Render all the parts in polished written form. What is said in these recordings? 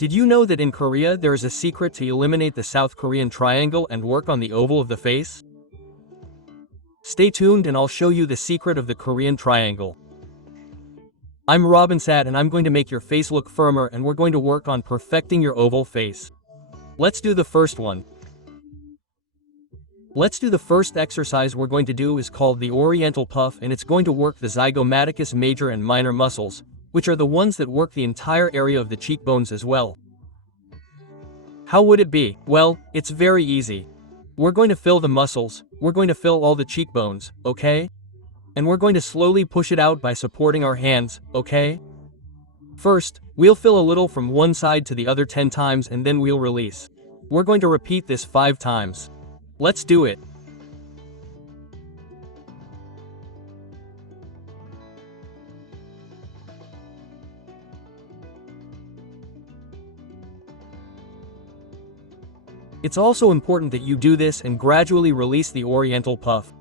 Did you know that in Korea there is a secret to eliminate the South Korean triangle and work on the oval of the face? Stay tuned and I'll show you the secret of the Korean triangle. I'm Robensad and I'm going to make your face look firmer and we're going to work on perfecting your oval face. Let's do the first one. Let's do the first exercise we're going to do is called the Oriental Puff and it's going to work the zygomaticus major and minor muscles, which are the ones that work the entire area of the cheekbones as well. How would it be? Well, it's very easy. We're going to fill the muscles, we're going to fill all the cheekbones, okay? And we're going to slowly push it out by supporting our hands, okay? First, we'll fill a little from one side to the other 10 times and then we'll release. We're going to repeat this 5 times. Let's do it. It's also important that you do this and gradually release the Oriental Puff.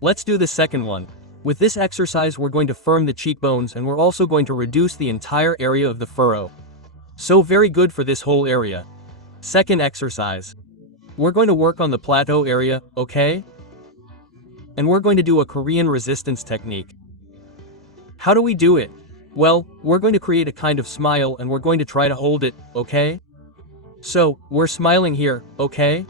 Let's do the second one. With this exercise we're going to firm the cheekbones and we're also going to reduce the entire area of the furrow. So very good for this whole area. Second exercise. We're going to work on the plateau area, okay? And we're going to do a Korean resistance technique. How do we do it? Well, we're going to create a kind of smile and we're going to try to hold it, okay? So, we're smiling here, okay?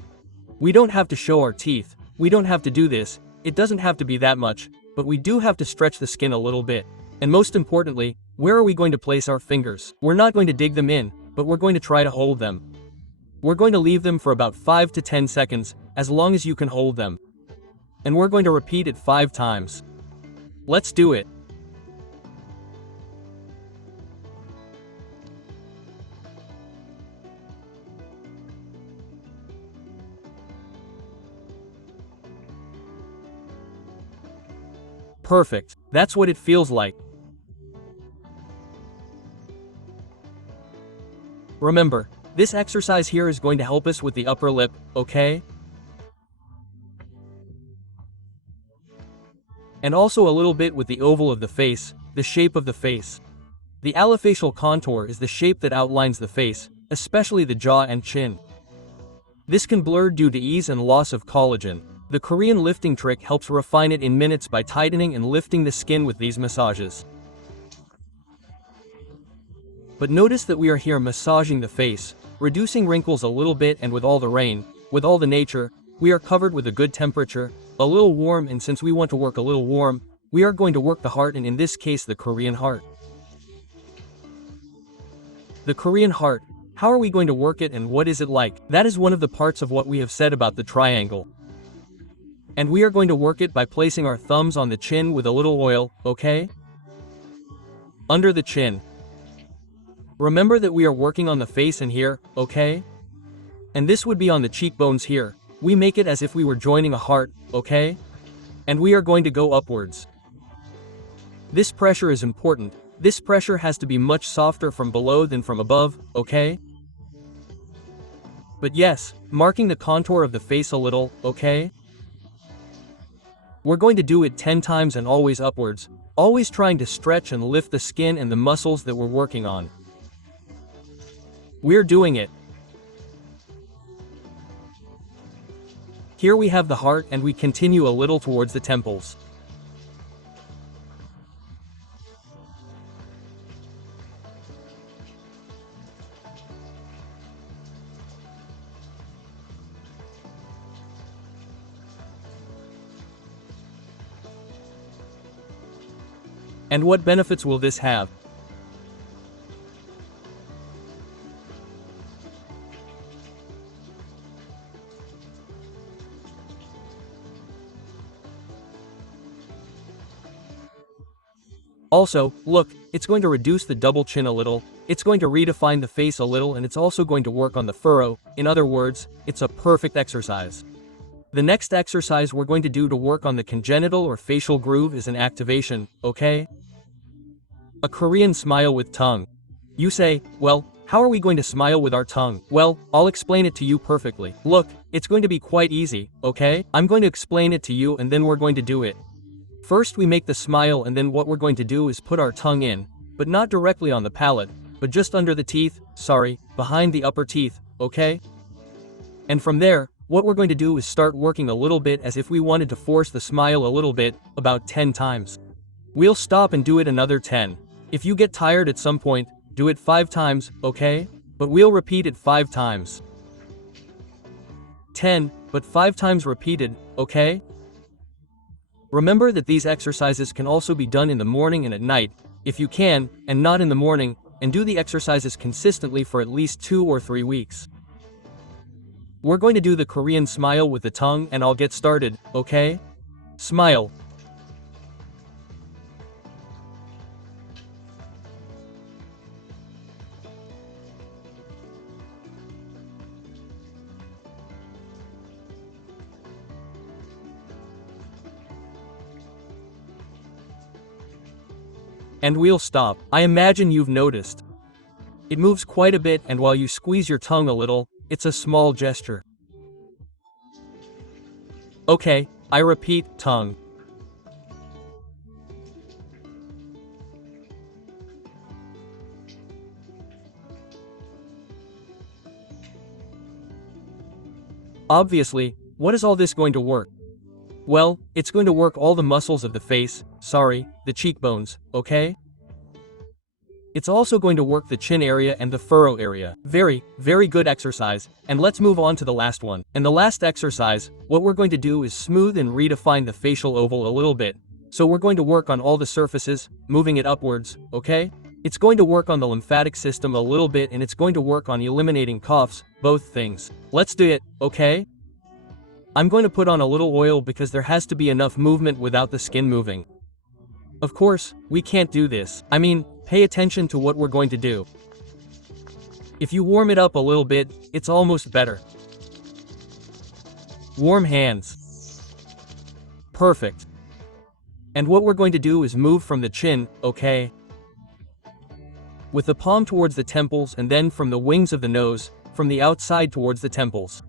We don't have to show our teeth, we don't have to do this, it doesn't have to be that much, but we do have to stretch the skin a little bit. And most importantly, where are we going to place our fingers? We're not going to dig them in, but we're going to try to hold them. We're going to leave them for about 5 to 10 seconds, as long as you can hold them. And we're going to repeat it 5 times. Let's do it. Perfect. That's what it feels like. Remember, this exercise here is going to help us with the upper lip, okay? And also a little bit with the oval of the face, the shape of the face. The allofacial contour is the shape that outlines the face, especially the jaw and chin. This can blur due to ease and loss of collagen. The Korean lifting trick helps refine it in minutes by tightening and lifting the skin with these massages. But notice that we are here massaging the face, reducing wrinkles a little bit, and with all the rain, with all the nature, we are covered with a good temperature, a little warm, and since we want to work a little warm, we are going to work the heart, and in this case the Korean heart. The Korean heart, how are we going to work it and what is it like? That is one of the parts of what we have said about the triangle. And we are going to work it by placing our thumbs on the chin with a little oil, okay? Under the chin. Remember that we are working on the face and here, okay? And this would be on the cheekbones here. We make it as if we were joining a heart, okay? And we are going to go upwards. This pressure is important. This pressure has to be much softer from below than from above, okay? But yes, marking the contour of the face a little, okay? We're going to do it 10 times and always upwards, always trying to stretch and lift the skin and the muscles that we're working on. We're doing it. Here we have the heart and we continue a little towards the temples. And what benefits will this have? Also, look, it's going to reduce the double chin a little, it's going to redefine the face a little, and it's also going to work on the furrow. In other words, it's a perfect exercise. The next exercise we're going to do to work on the congenital or facial groove is an activation, okay? A Korean smile with tongue. You say, well, How are we going to smile with our tongue? Well, I'll explain it to you perfectly. Look, it's going to be quite easy, okay? I'm going to explain it to you and then we're going to do it. First we make the smile and then what we're going to do is put our tongue in, but not directly on the palate, but just under the teeth, behind the upper teeth, okay? And from there, what we're going to do is start working a little bit as if we wanted to force the smile a little bit, about 10 times. We'll stop and do it another 10. If you get tired at some point, do it 5 times, okay? But we'll repeat it 5 times. 10, but 5 times repeated, okay? Remember that these exercises can also be done in the morning and at night, if you can, and not in the morning, and do the exercises consistently for at least 2 or 3 weeks. We're going to do the Korean smile with the tongue and I'll get started, okay? Smile. And we'll stop. I imagine you've noticed. It moves quite a bit and while you squeeze your tongue a little, it's a small gesture. Okay, I repeat, tongue. Obviously, what is all this going to work? Well, it's going to work all the muscles of the face, the cheekbones, okay? It's also going to work the chin area and the furrow area. Very, very good exercise, and let's move on to the last one. And the last exercise, what we're going to do is smooth and redefine the facial oval a little bit. So we're going to work on all the surfaces, moving it upwards, okay? It's going to work on the lymphatic system a little bit and it's going to work on eliminating coughs, both things. Let's do it, okay? I'm going to put on a little oil because there has to be enough movement without the skin moving. Of course, we can't do this. I mean, pay attention to what we're going to do. If you warm it up a little bit, it's almost better. Warm hands. Perfect. And what we're going to do is move from the chin, okay? With the palm towards the temples and then from the wings of the nose, from the outside towards the temples.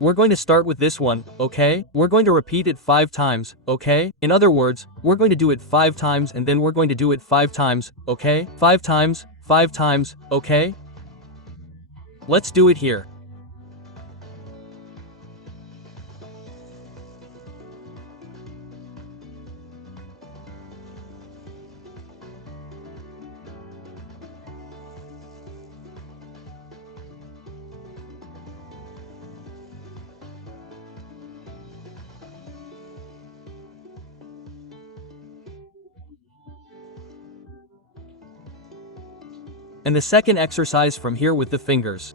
We're going to start with this one, okay? We're going to repeat it 5 times, okay? In other words, we're going to do it 5 times and then we're going to do it 5 times, okay? 5 times, okay? Let's do it here. And the second exercise from here with the fingers.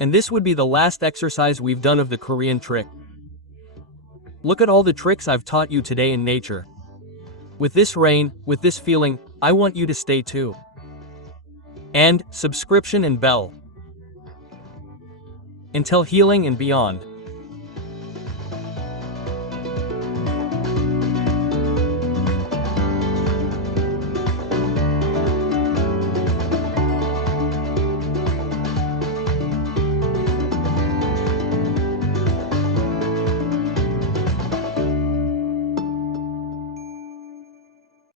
And this would be the last exercise we've done of the Korean trick. Look at all the tricks I've taught you today in nature. With this rain, with this feeling, I want you to stay too. And, subscription and bell. Until healing and beyond.